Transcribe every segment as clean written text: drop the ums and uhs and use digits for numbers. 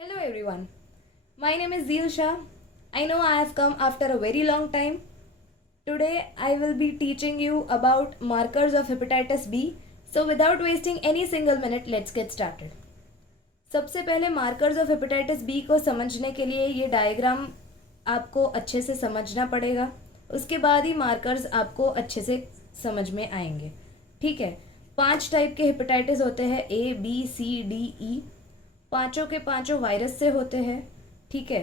Hello everyone. My name is Zeel Shah. I know I have come after a very long time. Today I will be teaching you about markers of hepatitis B. So without wasting any single minute, let's get started. सबसे पहले markers of hepatitis B को समझने के लिए ये diagram आपको अच्छे से समझना पड़ेगा. उसके बाद ही मार्कर्स आपको अच्छे से समझ में आएंगे. ठीक है. 5 टाइप के हेपेटाइटिस होते हैं, ए बी सी डी ई. पांचों के पांचों वायरस से होते हैं. ठीक है.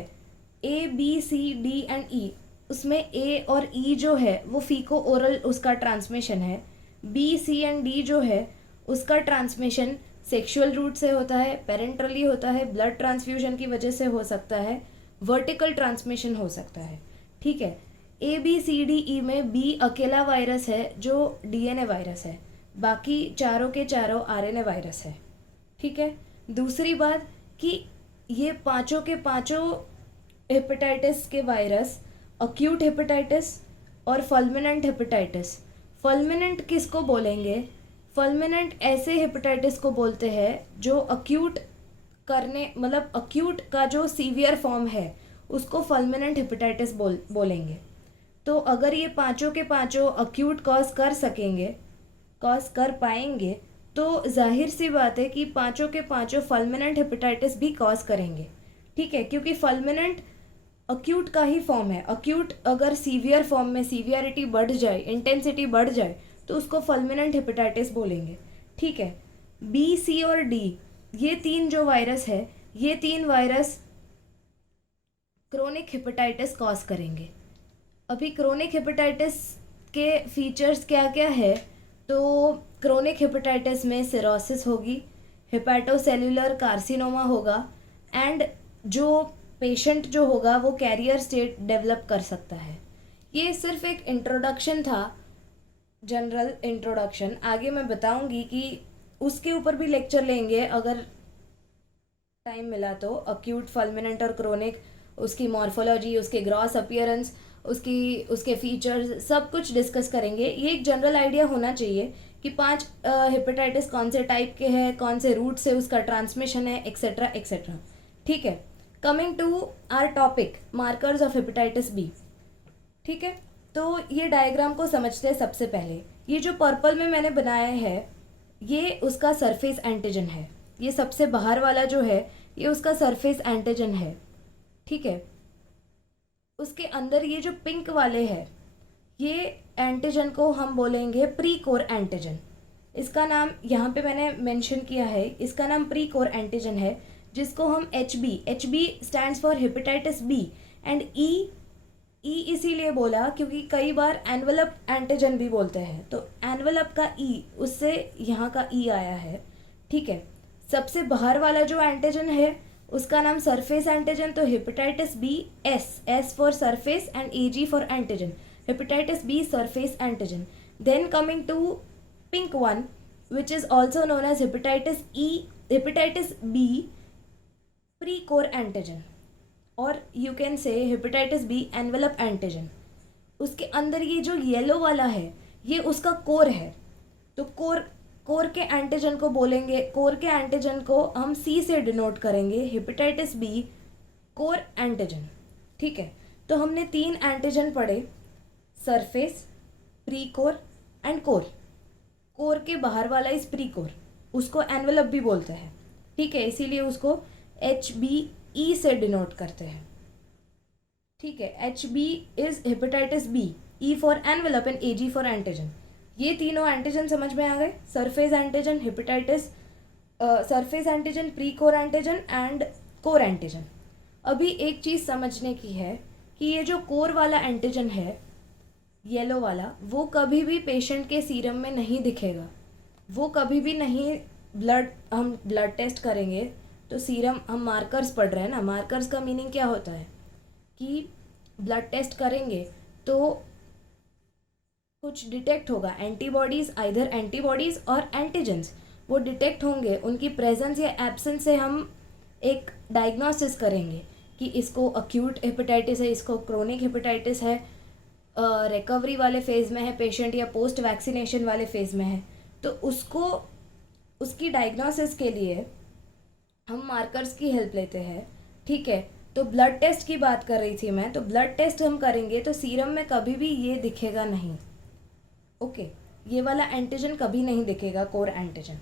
A B C D and E, उसमें ए और ई जो है वो फीको ओरल उसका ट्रांसमिशन है. बी सी एंड डी जो है उसका ट्रांसमिशन सेक्सुअल रूट से होता है, पेरेंटली होता है, ब्लड ट्रांसफ्यूजन की वजह से हो सकता है, वर्टिकल ट्रांसमिशन हो सकता है. ठीक है. A B C D E में बी अकेला वायरस है जो डीएनए वायरस है, बाकी चारों के चारों आरएनए वायरस है. ठीक है. दूसरी बात कि ये पांचों के पांचों हेपेटाइटिस के वायरस अक्यूट हेपेटाइटिस और फल्मिनेंट हेपेटाइटिस. फल्मिनेंट किसको बोलेंगे? फल्मिनेंट ऐसे हेपेटाइटिस को बोलते हैं जो अक्यूट करने मतलब अक्यूट का जो सीवियर फॉर्म है उसको फल्मिनेंट हेपेटाइटिस बोलेंगे. तो अगर ये पांचों के पांचों अक्यूट कॉज कर पाएंगे तो जाहिर सी बात है कि पांचों के पांचों फल्मिनेंट हेपेटाइटिस भी कॉज करेंगे. ठीक है. क्योंकि फल्मिनेंट अक्यूट का ही फॉर्म है. अक्यूट अगर सीवियर फॉर्म में सीवियरिटी बढ़ जाए, इंटेंसिटी बढ़ जाए तो उसको फल्मिनेंट हेपेटाइटिस बोलेंगे. ठीक है. बी सी और डी ये तीन जो वायरस है, ये तीन वायरस क्रोनिक हेपेटाइटिस कॉज करेंगे. अभी क्रोनिक हेपेटाइटिस के फीचर्स क्या क्या है? तो क्रोनिक हेपेटाइटिस में सिरोसिस होगी, हेपेटोसेल्युलर कार्सिनोमा होगा एंड जो पेशेंट जो होगा वो कैरियर स्टेट डेवलप कर सकता है. ये सिर्फ एक इंट्रोडक्शन था, जनरल इंट्रोडक्शन. आगे मैं बताऊंगी कि उसके ऊपर भी लेक्चर लेंगे अगर टाइम मिला तो. अक्यूट, फल्मिनेंट और क्रोनिक, उसकी मॉर्फोलॉजी, उसके ग्रॉस अपीयरेंस, उसके फीचर्स सब कुछ डिस्कस करेंगे. ये एक जनरल आइडिया होना चाहिए कि 5 हेपेटाइटिस कौन से टाइप के हैं, कौन से रूट से उसका ट्रांसमिशन है, एक्सेट्रा एक्सेट्रा. ठीक है. Coming to our topic, markers of hepatitis B. ठीक है. तो ये डायग्राम को समझते हैं. सबसे पहले ये जो पर्पल में मैंने बनाया है ये उसका सरफेस एंटीजन है. ये सबसे बाहर वाला जो है ये उसका सरफेस एंटीजन है. ठीक है. उसके अंदर ये जो पिंक वाले हैं ये एंटीजन को हम बोलेंगे प्री कोर एंटीजन. इसका नाम यहाँ पे मैंने मेंशन किया है, इसका नाम प्री कोर एंटीजन है जिसको हम H B stands for hepatitis B and E इसीलिए बोला क्योंकि कई बार एनवलप एंटीजन भी बोलते हैं. तो एनवलप का ई, उससे यहाँ का ई आया है. ठीक है. सबसे बाहर वाला जो एंटीजन है उसका नाम सरफेस एंटीजन. तो hepatitis B S for surface and A G for antigen. Hepatitis B surface antigen. Then coming to pink one which is also known as hepatitis E, hepatitis B pre core antigen और you can say hepatitis B envelope antigen. उसके अंदर ये जो yellow वाला है ये उसका core है. तो कोर के एंटीजन को बोलेंगे, कोर के एंटीजन को हम सी से डिनोट करेंगे, हेपेटाइटिस बी कोर एंटीजन. ठीक है. तो हमने 3 एंटीजन पढ़े, surface, pre core and core. Core के बाहर वाला इस प्री कोर, उसको एनवेलप भी बोलते हैं. ठीक है. इसीलिए उसको एच बी ई से डिनोट करते हैं. ठीक है. H B is hepatitis B, E for envelope and A G for antigen. ये तीनों एंटीजन समझ में आ गए. Surface antigen, hepatitis, surface antigen, pre core antigen and core antigen. अभी एक चीज़ समझने की है कि ये जो कोर वाला एंटीजन है येलो वाला वो कभी भी पेशेंट के सीरम में नहीं दिखेगा. वो कभी भी नहीं. हम ब्लड टेस्ट करेंगे तो सीरम, हम मार्कर्स पढ़ रहे हैं ना. मार्कर्स का मीनिंग क्या होता है कि ब्लड टेस्ट करेंगे तो कुछ डिटेक्ट होगा, एंटीबॉडीज़, आइदर एंटीबॉडीज़ और एंटीजेंस वो डिटेक्ट होंगे. उनकी प्रेजेंस या एब्सेंस से हम एक डायग्नोसिस करेंगे कि इसको अक्यूट हेपेटाइटिस है, इसको क्रोनिक हेपेटाइटिस है, रिकवरी वाले फेज़ में है पेशेंट या पोस्ट वैक्सीनेशन वाले फेज़ में है. तो उसकी डायग्नोसिस के लिए हम मार्कर्स की हेल्प लेते हैं, ठीक है। तो ब्लड टेस्ट की बात कर रही थी मैं, तो ब्लड टेस्ट हम करेंगे तो सीरम में कभी भी ये दिखेगा नहीं, ओके। ये वाला एंटीजन कभी नहीं दिखेगा, कोर एंटीजन,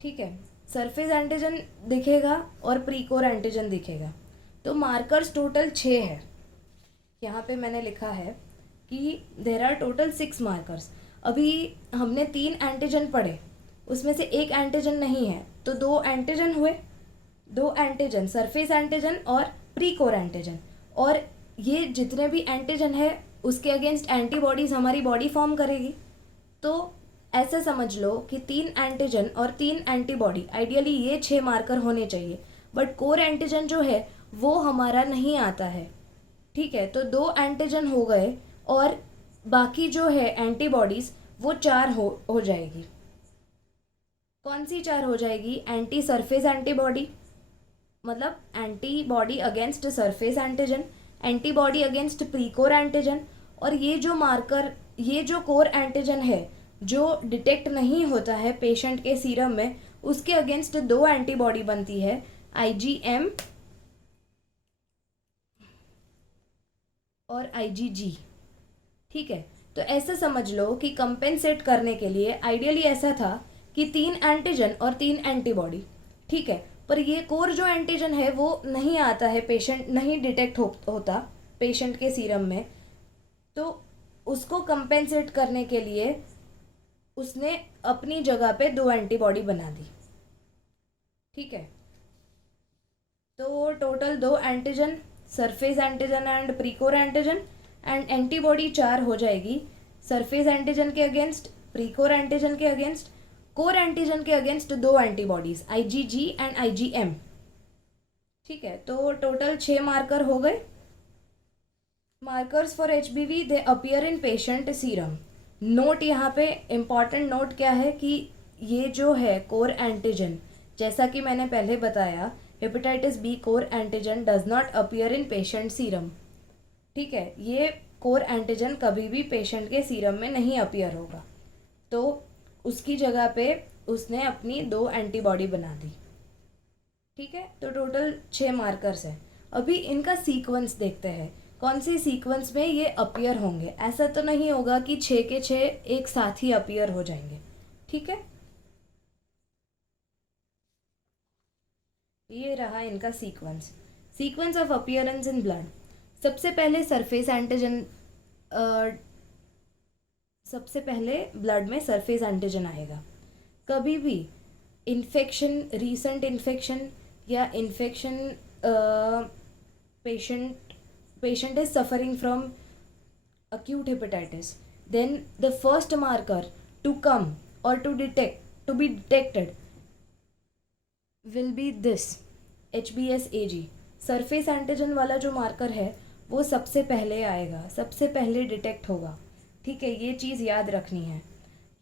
ठीक है। सरफेस एंटीजन दिखेगा और प्री कोर एंटीजन दिखेगा। तो मार्कर्स टोटल 6 है। यहाँ पे मैंने लिखा है कि देर आर टोटल 6 मार्कर्स। अभी हमने 3 एंटीजन पढ़े, उसमें से एक एंटीजन नहीं है, तो 2 एंटीजन हुए, 2 एंटीजन सरफेस एंटीजन और प्री कोर एंटीजन। और ये जितने भी एंटीजन है उसके अगेंस्ट एंटीबॉडीज हमारी बॉडी फॉर्म करेगी। तो ऐसे समझ लो कि 3 एंटीजन और 3 एंटीबॉडी, आइडियली ये 6 मार्कर होने चाहिए, बट कोर एंटीजन जो है वो हमारा नहीं आता है, ठीक है। तो 2 एंटीजन हो गए और बाकी जो है एंटीबॉडीज वो 4 हो जाएगी। कौन सी 4 हो जाएगी? एंटी सरफेस एंटीबॉडी, मतलब antibody against surface antigen, antibody against precore antigen, और ये जो मार्कर, ये जो कोर एंटीजन है जो डिटेक्ट नहीं होता है पेशेंट के सीरम में, उसके अगेंस्ट 2 एंटीबॉडी बनती है, आईजीएम और आईजीजी, ठीक है। तो ऐसे समझ लो कि कंपेंसेट करने के लिए आइडियली ऐसा था कि 3 एंटीजन और 3 एंटीबॉडी, ठीक है। पर ये कोर जो एंटीजन है वो नहीं आता है, पेशेंट नहीं डिटेक्ट होता पेशेंट के सीरम में, तो उसको कंपेंसेट करने के लिए उसने अपनी जगह पे 2 एंटीबॉडी बना दी, ठीक है। तो total 2 antigen, surface antigen and precore antigen, and antibody 4 हो जाएगी सरफेस एंटीजन के अगेंस्ट, प्रीकोर एंटीजन के अगेंस्ट, कोर एंटीजन के against 2 antibodies, IgG and IgM, ठीक है। तो टोटल 6 मार्कर हो गए। Markers for HBV they appear in patient serum. Note, यहाँ पे इम्पॉर्टेंट नोट क्या है कि ये जो है कोर एंटीजन, जैसा कि मैंने पहले बताया, hepatitis B core antigen does not appear in patient serum, ठीक है। ये कोर एंटीजन कभी भी पेशेंट के सीरम में नहीं अपीयर होगा, तो उसकी जगह पे उसने अपनी 2 एंटीबॉडी बना दी, ठीक है। तो टोटल 6 मार्कर्स हैं। अभी इनका सीक्वेंस देखते हैं, कौन सी सीक्वेंस में ये अपीयर होंगे। ऐसा तो नहीं होगा कि 6 के 6 एक साथ ही अपीयर हो जाएंगे, ठीक है। ये रहा इनका sequence, sequence of appearance in blood. सबसे पहले सरफेस एंटीजन, सबसे पहले ब्लड में सरफेस एंटीजन आएगा। कभी भी इन्फेक्शन, रीसेंट इन्फेक्शन या infection, patient is suffering from acute hepatitis, then the first marker to come or to be detected will be this HBsAg। Surface antigen वाला जो marker है वो सबसे पहले आएगा, सबसे पहले डिटेक्ट होगा, ठीक है। ये चीज़ याद रखनी है,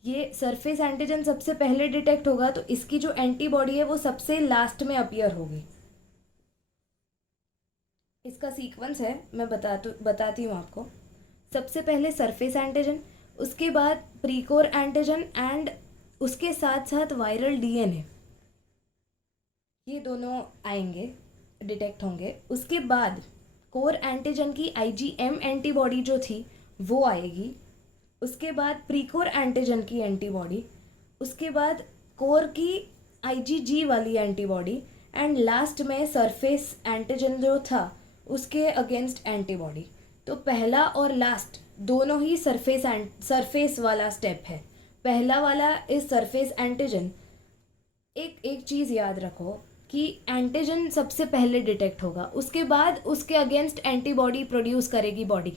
ये सरफेस एंटीजन सबसे पहले डिटेक्ट होगा, तो इसकी जो एंटीबॉडी है वो सबसे लास्ट में अपीयर होगी। इसका सीक्वेंस है, मैं बताती हूँ आपको। सबसे पहले सरफेस एंटीजन, उसके बाद प्रीकोर एंटीजन एंड उसके साथ साथ वायरल डीएनए, ये दोनों आएंगे, डिटेक्ट होंगे। उसके बाद कोर एंटीजन की आईजीएम एंटीबॉडी जो थी वो आएगी, उसके बाद प्रीकोर एंटीजन की एंटीबॉडी, उसके बाद कोर की आईजीजी वाली एंटीबॉडी, एंड लास्ट में सरफेस एंटीजन जो था उसके अगेंस्ट एंटीबॉडी। तो पहला और लास्ट दोनों ही सरफेस वाला स्टेप है। पहला वाला इज सरफेस एंटीजन। एक चीज़ याद रखो कि एंटीजन सबसे पहले डिटेक्ट होगा, उसके बाद उसके अगेंस्ट एंटीबॉडी प्रोड्यूस करेगी बॉडी,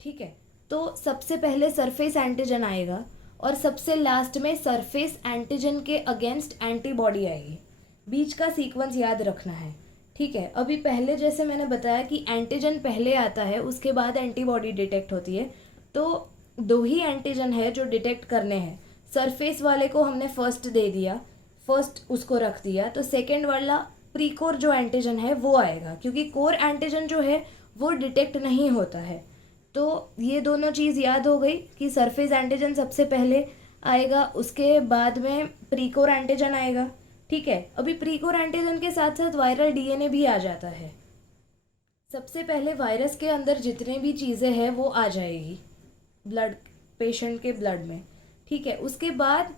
ठीक है। तो सबसे पहले सरफेस एंटीजन आएगा और सबसे लास्ट में सरफेस एंटीजन के अगेंस्ट एंटीबॉडी आएगी। बीच का सीक्वेंस याद रखना है, ठीक है। अभी पहले जैसे मैंने बताया कि एंटीजन पहले आता है, उसके बाद एंटीबॉडी डिटेक्ट होती है, तो 2 ही एंटीजन है जो डिटेक्ट करने हैं। सरफेस वाले को हमने फर्स्ट दे दिया, फर्स्ट उसको रख दिया, तो सेकेंड वाला प्रीकोर जो एंटीजन है वो आएगा, क्योंकि कोर एंटीजन जो है वो डिटेक्ट नहीं होता है। तो ये दोनों चीज़ याद हो गई कि सरफेस एंटीजन सबसे पहले आएगा, उसके बाद में प्रीकोर एंटीजन आएगा, ठीक है, अभी प्री कोर एंटीजन के साथ साथ वायरल डीएनए भी आ जाता है। सबसे पहले वायरस के अंदर जितने भी चीज़ें हैं वो आ जाएगी ब्लड, पेशेंट के ब्लड में। ठीक है, उसके बाद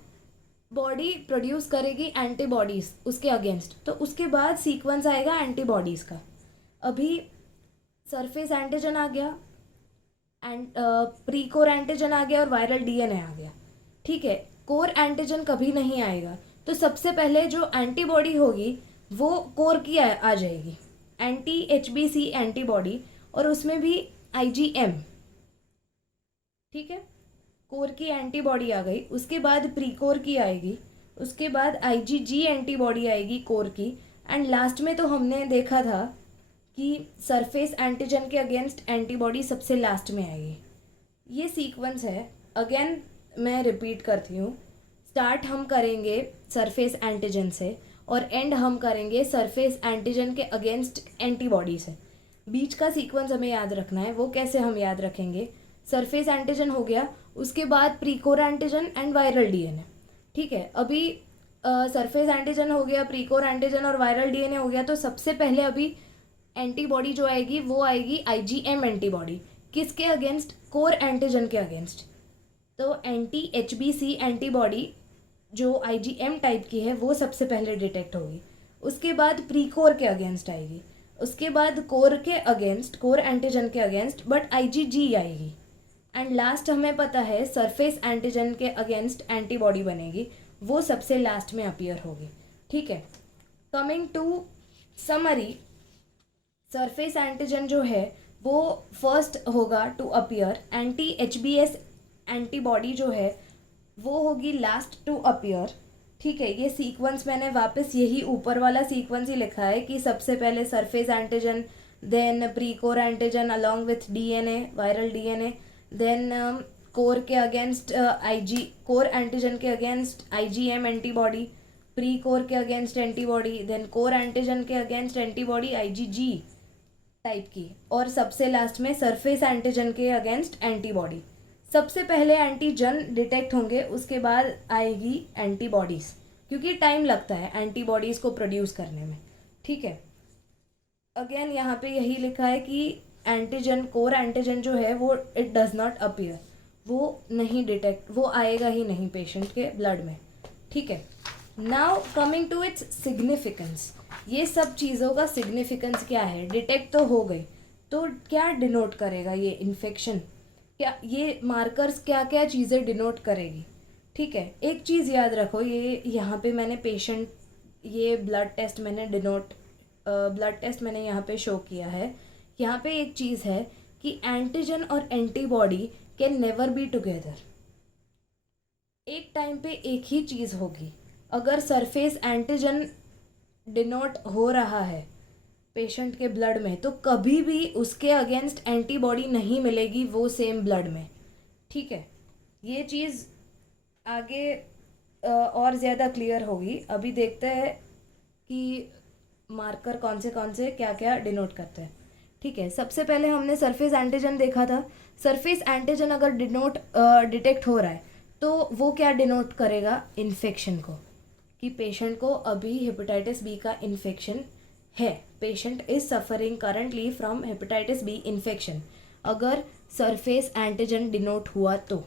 बॉडी प्रोड्यूस करेगी एंटीबॉडीज़ उसके अगेंस्ट, तो उसके बाद सीक्वेंस आएगा एंटीबॉडीज़ का। अभी सरफेस एंटीजन आ गया, एंड प्री कोर एंटीजन आ गया और वायरल डीएनए आ गया। ठीक है, कोर एंटीजन कभी नहीं आएगा, तो सबसे पहले जो एंटीबॉडी होगी वो कोर की आ जाएगी, एंटी एचबीसी एंटीबॉडी, और उसमें भी आईजीएम। ठीक है, कोर की एंटीबॉडी आ गई, उसके बाद प्री कोर की आएगी, उसके बाद आईजीजी एंटीबॉडी आएगी कोर की, एंड लास्ट में तो हमने देखा था कि सरफेस एंटीजन के अगेंस्ट एंटीबॉडी सबसे लास्ट में आएगी। ये सीक्वेंस है। अगेन मैं रिपीट करती हूँ, स्टार्ट हम करेंगे सरफेस एंटीजन से और एंड हम करेंगे सरफेस एंटीजन के अगेंस्ट एंटीबॉडी से। बीच का सीक्वेंस हमें याद रखना है। वो कैसे हम याद रखेंगे? सरफेस एंटीजन हो गया, उसके बाद pre core antigen and viral DNA. ठीक है, अभी सरफेस एंटीजन हो गया, प्री कोर एंटीजन और वायरल डीएनए हो गया, तो सबसे पहले अभी एंटीबॉडी जो आएगी वो आएगी आईजीएम एंटीबॉडी। किसके अगेंस्ट? कोर एंटीजन के अगेंस्ट। तो एंटी एचबीसी एंटीबॉडी जो आईजीएम टाइप की है वो सबसे पहले डिटेक्ट होगी, उसके बाद प्री कोर के अगेंस्ट आएगी, उसके बाद कोर के अगेंस्ट, कोर एंटीजन के अगेंस्ट बट आईजीजी आएगी, एंड लास्ट हमें पता है सरफेस एंटीजन के अगेंस्ट एंटीबॉडी बनेगी, वो सबसे लास्ट में अपीयर होगी। ठीक है, coming to summary, surface antigen जो है वो फर्स्ट होगा to appear, anti HBs antibody जो है वो होगी लास्ट टू अपीयर। ठीक है, ये सीक्वेंस मैंने वापस यही ऊपर वाला सीक्वेंस ही लिखा है कि सबसे पहले surface antigen, then pre core antigen along with DNA, viral DNA, then core के अगेंस्ट कोर एंटीजन के against IgM antibody, pre core के against antibody, then core antigen के अगेंस्ट एंटीबॉडी आईजीजी टाइप की, और सबसे लास्ट में surface antigen के against antibody. सबसे पहले एंटीजन डिटेक्ट होंगे, उसके बाद आएगी एंटीबॉडीज़, क्योंकि टाइम लगता है एंटीबॉडीज़ को प्रोड्यूस करने में। ठीक है, अगेन यहाँ पे यही लिखा है कि एंटीजन, कोर एंटीजन जो है वो इट डज नॉट अपीयर, वो नहीं डिटेक्ट, वो आएगा ही नहीं पेशेंट के ब्लड में। ठीक है, now coming to its significance, ये सब चीज़ों का सिग्निफिकेंस क्या है? डिटेक्ट तो हो गई, तो क्या डिनोट करेगा ये इन्फेक्शन? क्या ये मार्कर्स क्या क्या चीज़ें डिनोट करेगी? ठीक है, एक चीज़ याद रखो, ये यहाँ पे मैंने पेशेंट, ये ब्लड टेस्ट मैंने ब्लड टेस्ट मैंने यहाँ पे शो किया है। यहाँ पे एक चीज़ है कि एंटीजन और antibody can never be together. एक टाइम पे एक ही चीज़ होगी। अगर सरफेस एंटीजन डिनोट हो रहा है पेशेंट के ब्लड में, तो कभी भी उसके अगेंस्ट एंटीबॉडी नहीं मिलेगी वो सेम ब्लड में। ठीक है, ये चीज़ आगे और ज़्यादा क्लियर होगी। अभी देखते हैं कि मार्कर कौन से क्या क्या डिनोट करते हैं। ठीक है, सबसे पहले हमने सरफेस एंटीजन देखा था। सरफेस एंटीजन अगर डिटेक्ट हो रहा है तो वो क्या डिनोट करेगा? इन्फेक्शन को, कि पेशेंट को अभी हेपेटाइटिस बी का इन्फेक्शन है, patient is suffering currently from hepatitis B infection. अगर सरफेस एंटीजन डिनोट हुआ तो,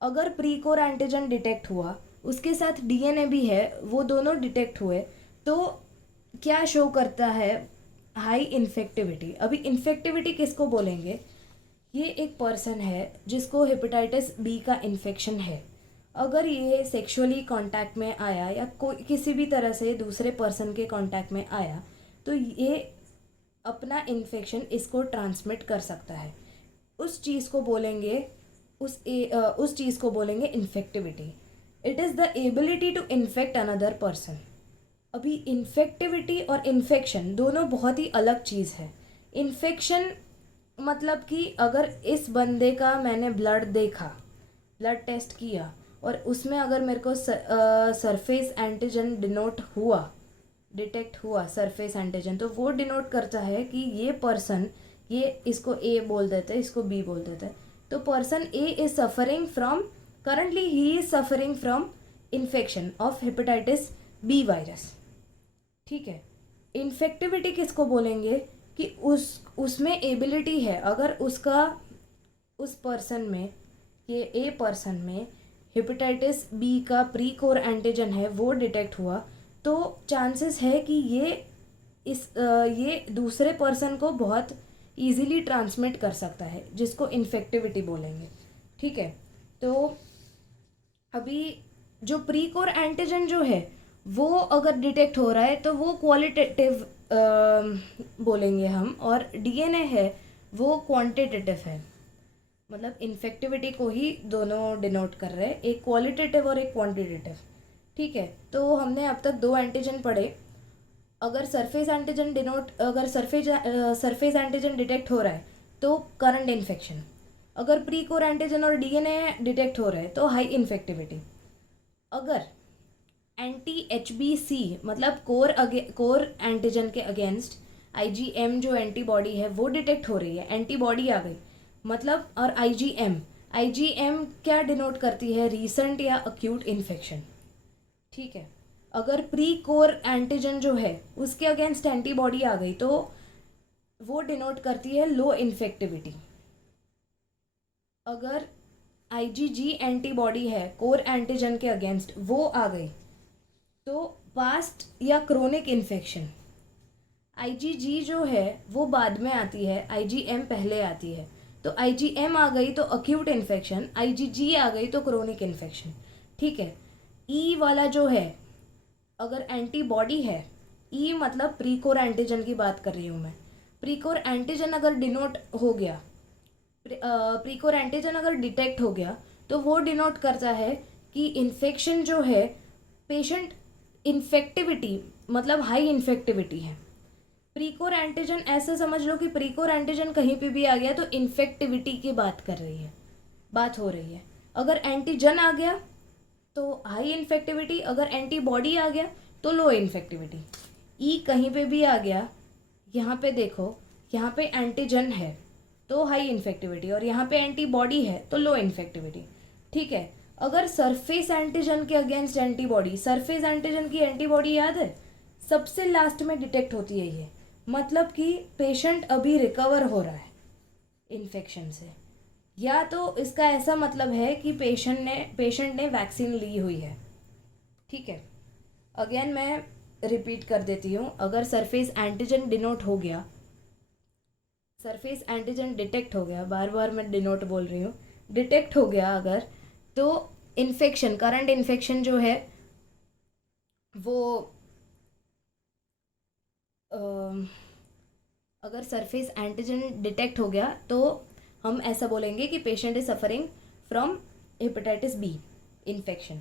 अगर प्री कोर एंटीजन डिटेक्ट हुआ, उसके साथ डीएनए भी है, वो दोनों डिटेक्ट हुए, तो क्या शो करता है? High infectivity. अभी इन्फेक्टिविटी किसको बोलेंगे? ये एक पर्सन है जिसको हेपेटाइटिस बी का इन्फेक्शन है। अगर ये सेक्सुअली कांटेक्ट में आया या कोई किसी भी तरह से दूसरे पर्सन के कांटेक्ट में आया, तो ये अपना इन्फेक्शन इसको ट्रांसमिट कर सकता है। उस चीज़ को बोलेंगे उस चीज़ को बोलेंगे infectivity. It is the ability to infect another person. अभी इन्फेक्टिविटी और इन्फेक्शन दोनों बहुत ही अलग चीज़ है। इन्फेक्शन मतलब कि अगर इस बंदे का मैंने ब्लड देखा, ब्लड टेस्ट किया, और उसमें अगर मेरे को सरफेस एंटीजन डिटेक्ट हुआ सरफेस एंटीजन, तो वो डिनोट करता है कि ये पर्सन, ये इसको ए बोल देते हैं, इसको बी बोल देते हैं, तो person A is suffering from, currently he is suffering from infection of hepatitis B virus. ठीक है, इन्फेक्टिविटी किसको बोलेंगे कि उसमें एबिलिटी है, अगर उसका उस पर्सन में, ये ए पर्सन में हेपेटाइटिस बी का प्री कोर एंटीजन है वो डिटेक्ट हुआ, तो चांसेस है कि ये दूसरे पर्सन को बहुत इजीली ट्रांसमिट कर सकता है, जिसको इन्फेक्टिविटी बोलेंगे। ठीक है, तो अभी जो प्री कोर एंटीजन जो है वो अगर डिटेक्ट हो रहा है तो वो क्वालिटेटिव बोलेंगे हम, और डीएनए है वो क्वांटिटेटिव है। मतलब इन्फेक्टिविटी को ही दोनों डिनोट कर रहे हैं, एक क्वालिटेटिव और एक क्वांटिटेटिव। ठीक है, तो हमने अब तक 2 एंटीजन पढ़े। अगर सरफेस एंटीजन डिटेक्ट हो रहा है तो करंट इन्फेक्शन, अगर प्री कोर एंटीजन और डीएनए डिटेक्ट हो रहा है तो हाई इन्फेक्टिविटी। अगर एंटी एचबीसी मतलब कोर एंटीजन के अगेंस्ट आईजीएम जो एंटीबॉडी है वो डिटेक्ट हो रही है, एंटीबॉडी आ गई मतलब, और आईजीएम क्या डिनोट करती है, रीसेंट या अक्यूट इन्फेक्शन। ठीक है, अगर प्री कोर एंटीजन जो है उसके अगेंस्ट एंटीबॉडी आ गई तो वो डिनोट करती है लो इन्फेक्टिविटी। अगर आईजीजी एंटीबॉडी है कोर एंटीजन के अगेंस्ट वो आ गई तो पास्ट या क्रोनिक इन्फेक्शन। आईजीजी जो है वो बाद में आती है, आईजीएम पहले आती है, तो आईजीएम आ गई तो अक्यूट इन्फेक्शन, आईजीजी आ गई तो क्रोनिक इन्फेक्शन। ठीक है, ई वाला जो है अगर एंटीबॉडी है, ई मतलब प्री कोर एंटीजन की बात कर रही हूँ मैं, प्री कोर एंटीजन अगर डिनोट हो गया, प्री कोर एंटीजन अगर डिटेक्ट हो गया तो वो डिनोट करता है कि इन्फेक्शन जो है, पेशेंट इन्फेक्टिविटी मतलब हाई इन्फेक्टिविटी है। प्री कोर एंटीजन ऐसे समझ लो कि प्री कोर एंटीजन कहीं पे भी आ गया तो इन्फेक्टिविटी की बात हो रही है। अगर एंटीजन आ गया तो हाई इन्फेक्टिविटी, अगर एंटीबॉडी आ गया तो लो इन्फेक्टिविटी। ई कहीं पे भी आ गया, यहाँ पे देखो, यहाँ पे एंटीजन है तो हाई इन्फेक्टिविटी, और यहाँ पे एंटीबॉडी है तो लो इन्फेक्टिविटी। ठीक है, अगर सरफेस एंटीजन के अगेंस्ट एंटीबॉडी, सरफेस एंटीजन की एंटीबॉडी याद है सबसे लास्ट में डिटेक्ट होती है, ये मतलब कि पेशेंट अभी रिकवर हो रहा है इन्फेक्शन से, या तो इसका ऐसा मतलब है कि पेशेंट ने वैक्सीन ली हुई है। ठीक है, अगेन मैं रिपीट कर देती हूँ, अगर सरफेस एंटीजन डिनोट हो गया, सरफेस एंटीजन डिटेक्ट हो गया, बार बार मैं डिनोट बोल रही हूँ, डिटेक्ट हो गया अगर, तो इन्फेक्शन, करंट इन्फेक्शन जो है वो अगर सरफेस एंटीजन डिटेक्ट हो गया तो हम ऐसा बोलेंगे कि patient is suffering from hepatitis B infection.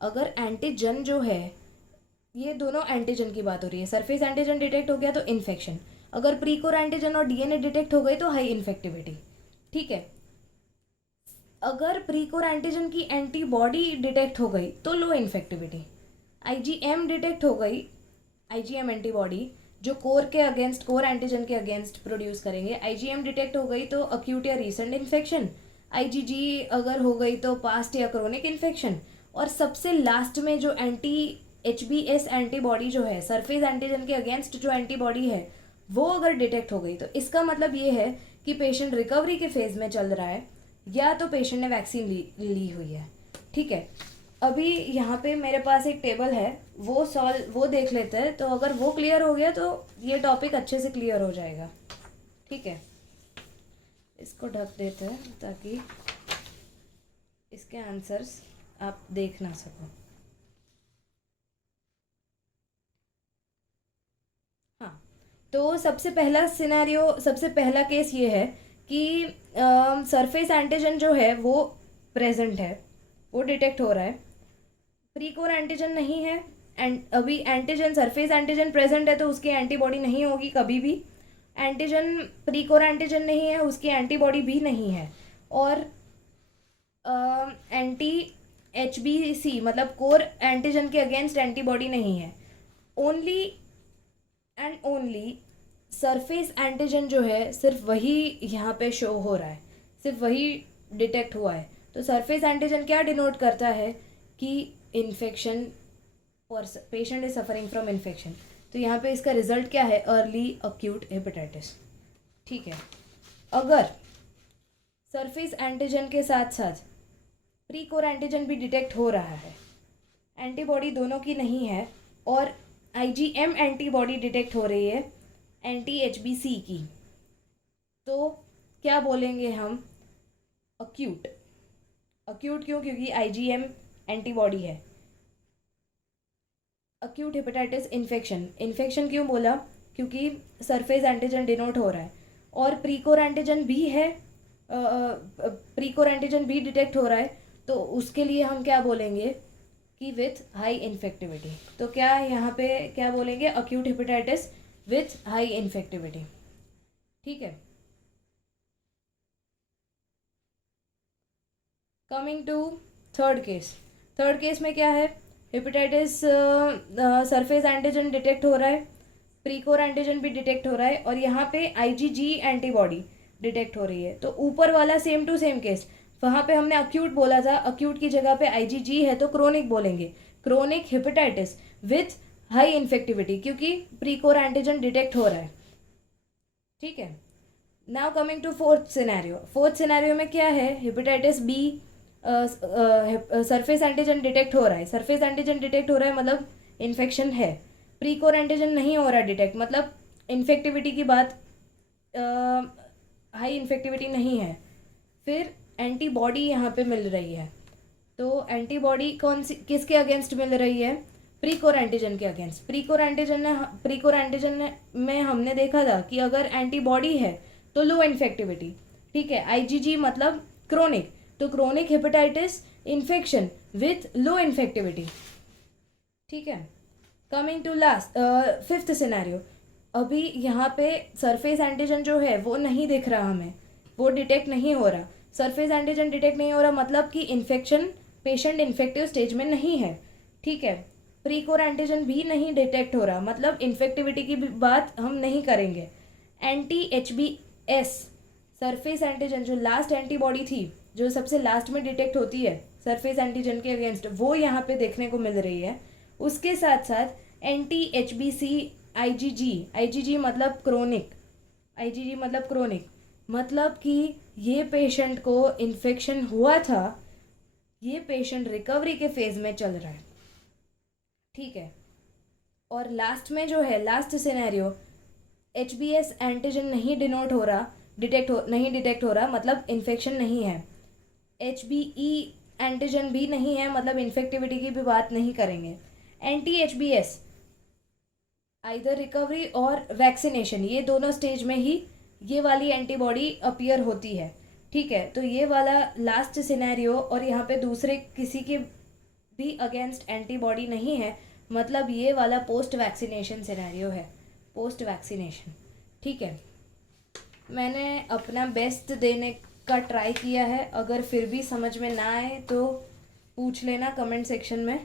अगर एंटीजन जो है, ये दोनों एंटीजन की बात हो रही है, सरफेस एंटीजन डिटेक्ट हो गया तो इन्फेक्शन, अगर प्री कोर एंटीजन और डीएनए डिटेक्ट हो गई तो हाई इन्फेक्टिविटी। ठीक है, अगर प्री कोर एंटीजन की एंटीबॉडी डिटेक्ट हो गई तो लो इन्फेक्टिविटी। आईजीएम डिटेक्ट हो गई, आईजीएम एंटीबॉडी जो कोर एंटीजन के अगेंस्ट प्रोड्यूस करेंगे, आईजीएम डिटेक्ट हो गई तो अक्यूट या रीसेंट इन्फेक्शन, आईजीजी अगर हो गई तो पास्ट या क्रोनिक इन्फेक्शन, और सबसे लास्ट में जो एंटी एचबीएस एंटीबॉडी जो है, सरफेस एंटीजन के अगेंस्ट जो एंटीबॉडी है वो अगर डिटेक्ट हो गई तो इसका मतलब ये है कि पेशेंट रिकवरी के फेज में चल रहा है, या तो पेशेंट ने वैक्सीन ली हुई है। ठीक है, अभी यहाँ पे मेरे पास एक टेबल है, वो देख लेते हैं, तो अगर वो क्लियर हो गया तो ये टॉपिक अच्छे से क्लियर हो जाएगा। ठीक है, इसको ढक देते हैं ताकि इसके आंसर्स आप देख ना सको। हाँ, तो सबसे पहला केस ये है कि सरफेस एंटीजन जो है वो प्रेजेंट है, वो डिटेक्ट हो रहा है, प्री कोर एंटीजन नहीं है, एंड अभी एंटीजन सरफेस एंटीजन प्रेजेंट है तो उसकी एंटीबॉडी नहीं होगी कभी भी, एंटीजन प्री कोर एंटीजन नहीं है उसकी एंटीबॉडी भी नहीं है, और एंटी एचबीसी मतलब कोर एंटीजन के अगेंस्ट एंटीबॉडी नहीं है। Only and only surface antigen जो है सिर्फ वही यहाँ पे शो हो रहा है, सिर्फ वही डिटेक्ट हुआ है। तो सरफेस एंटीजन क्या डिनोट करता है कि infection patient is suffering from infection. तो यहाँ पे इसका रिजल्ट क्या है, अर्ली अक्यूट हेपेटाइटिस। ठीक है, अगर सरफेस एंटीजन के साथ साथ प्री कोर एंटीजन भी डिटेक्ट हो रहा है, एंटीबॉडी दोनों की नहीं है, और आईजीएम एंटीबॉडी डिटेक्ट हो रही है एंटी एचबीसी की, तो क्या बोलेंगे हम, अक्यूट। अक्यूट क्यों, क्योंकि आईजीएम एंटीबॉडी है। अक्यूट हेपेटाइटिस इन्फेक्शन, इन्फेक्शन क्यों बोला, क्योंकि सरफेस एंटीजन डिनोट हो रहा है, और प्रीकोर एंटीजन भी है, प्रीकोर एंटीजन भी डिटेक्ट हो रहा है, तो उसके लिए हम क्या बोलेंगे कि विथ हाई इन्फेक्टिविटी। तो क्या यहाँ पे क्या बोलेंगे, acute hepatitis with high infectivity. ठीक है, coming to third case. Third case में क्या है, हेपेटाइटिस सरफेस एंटीजन डिटेक्ट हो रहा है, प्रीकोर एंटीजन भी डिटेक्ट हो रहा है, और यहाँ पे आईजीजी एंटीबॉडी डिटेक्ट हो रही है। तो ऊपर वाला सेम टू सेम केस, वहाँ पे हमने अक्यूट बोला था, अक्यूट की जगह पे आईजीजी है तो क्रोनिक बोलेंगे, chronic hepatitis with high infectivity, क्योंकि प्रीकोर एंटीजन डिटेक्ट हो रहा है। ठीक है, now coming to fourth scenario. Fourth scenario में क्या है, hepatitis B, surface antigen detect हो रहा है, सरफेस एंटीजन डिटेक्ट हो रहा है मतलब इन्फेक्शन है, प्रीकोर एंटीजन नहीं हो रहा डिटेक्ट, मतलब इन्फेक्टिविटी की बात, हाई इन्फेक्टिविटी नहीं है। फिर एंटीबॉडी यहाँ पे मिल रही है, तो एंटीबॉडी कौन सी, किसके अगेंस्ट मिल रही है, प्रीकोर एंटीजन के अगेंस्ट। प्रीकोर एंटीजन में हमने देखा था कि अगर एंटीबॉडी है तो लो इन्फेक्टिविटी। ठीक है, आईजीजी मतलब क्रोनिक, तो chronic hepatitis infection with low infectivity. ठीक है, coming to last fifth scenario. अभी यहाँ पे सरफेस एंटीजन जो है वो नहीं दिख रहा हमें, वो डिटेक्ट नहीं हो रहा, सरफेस एंटीजन डिटेक्ट नहीं हो रहा, मतलब कि इन्फेक्शन, पेशेंट इन्फेक्टिव स्टेज में नहीं है। ठीक है, प्रीकोर एंटीजन भी नहीं डिटेक्ट हो रहा, मतलब इन्फेक्टिविटी की भी बात हम नहीं करेंगे। एंटी एचबीएस सरफेस एंटीजन, जो लास्ट एंटीबॉडी थी, जो सबसे लास्ट में डिटेक्ट होती है सरफेस एंटीजन के अगेंस्ट, वो यहाँ पे देखने को मिल रही है। उसके साथ साथ एंटी एचबीसी आईजीजी, आईजीजी मतलब क्रोनिक, आईजीजी मतलब क्रोनिक, मतलब कि ये पेशेंट को इन्फेक्शन हुआ था, ये पेशेंट रिकवरी के फेज में चल रहा है। ठीक है, और लास्ट में जो है, लास्ट सिनेरियो, एचबीएस एंटीजन नहीं डिनोट हो रहा, नहीं डिटेक्ट हो रहा, मतलब इन्फेक्शन नहीं है। एचबीई एंटीजन भी नहीं है, मतलब इन्फेक्टिविटी की भी बात नहीं करेंगे। एंटी एचबीएस आइदर रिकवरी और वैक्सीनेशन, ये दोनों स्टेज में ही ये वाली एंटीबॉडी अपीयर होती है। ठीक है, तो ये वाला लास्ट सिनेरियो, और यहाँ पे दूसरे किसी के भी अगेंस्ट एंटीबॉडी नहीं है, मतलब ये वाला पोस्ट वैक्सीनेशन सिनेरियो है, पोस्ट वैक्सीनेशन। ठीक है, मैंने अपना बेस्ट देने का ट्राई किया है, अगर फिर भी समझ में ना आए तो पूछ लेना कमेंट सेक्शन में।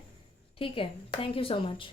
ठीक है, थैंक यू सो मच।